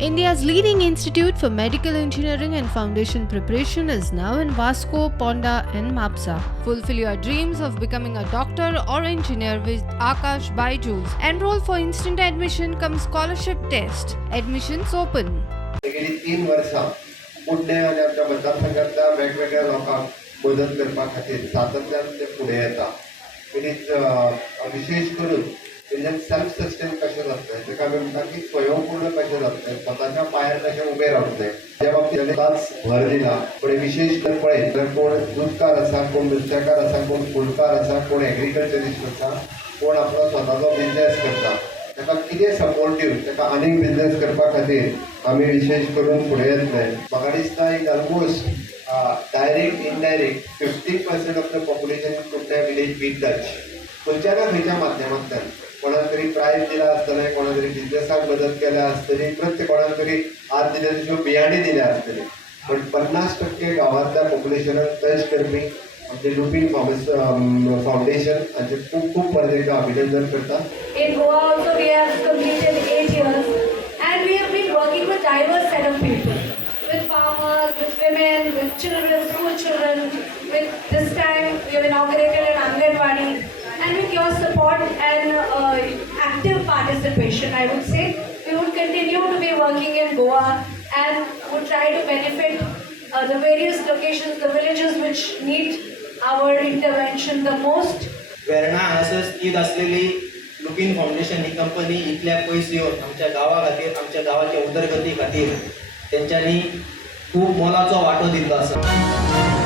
India's leading institute for medical engineering and foundation preparation is now in Vasco, Ponda, and Mapsa. Fulfill your dreams of becoming a doctor or engineer with Akash Byju's. Enroll for instant admission cum scholarship test. Admissions open. गेली 3 वर्सां पुणे आनी आमच्या मतदारसंघातल्या वेगवेगळ्या लोकांक मदत करपा खातीर सातत्यान ते फुडें येता. विशेष करून तेंच्यान सेल्फ सस्टेन कशें जातलें तेका आमी म्हणटा की स्वयंपूर्ण कशें जातलें, स्वताच्या पांयार कशें उबें रावतलें त्या बाबतींत ताच भर दिला. पण विशेष करून पळय तर कोण दूधकार आसा, कोण नुस्तेकार आसा, कोण फुलकार आसा, कोण एग्रीकल्चरिस्ट आसा, कोण आपलो स्वताचो बिजनेस करता, ताका कितें सपोर्ट दिवन ताका आनीक बिजनेस करपा खातीर आमी विशेष करून फुडें येतले. म्हाका दिसता एक almost direct indirect 50% of the population in कुडण्या विलेज वी टच. खंयच्या ना खंयच्या माध्यमांतल्यान कोणाक तरी प्रायज दिला आसतलें, कोणा तरी बिजनेसाक मदत केल्या आसतली, प्रत्येक कोणाक तरी आज दिल्या तश्यो बियाणी दिल्या आसतली. पण 50% गांवांतल्या पॉप्युलेशनाक टच करपी आमचे लुपीन फाउंडेशन हांचे खूब खूब परतेचें अभिनंदन करता. In Goa also we have completed 8 years and we have been working with diverse set of people, with farmers, with women, with children, school children. With this time we have inaugurated an Anganwadi, and with your support and active participation, I would say we would continue to be working in Goa and would try to benefit the various locations, the villages which need our intervention the most. Verna हांगासर स्थित असलेली Lupin foundation ही company इतल्या पयस येवन आमच्या गांवा खातीर, आमच्या गांवाच्या उदरगती खातीर तेंच्यांनी खूब मोलाचो वांटो दिल्लो आसा.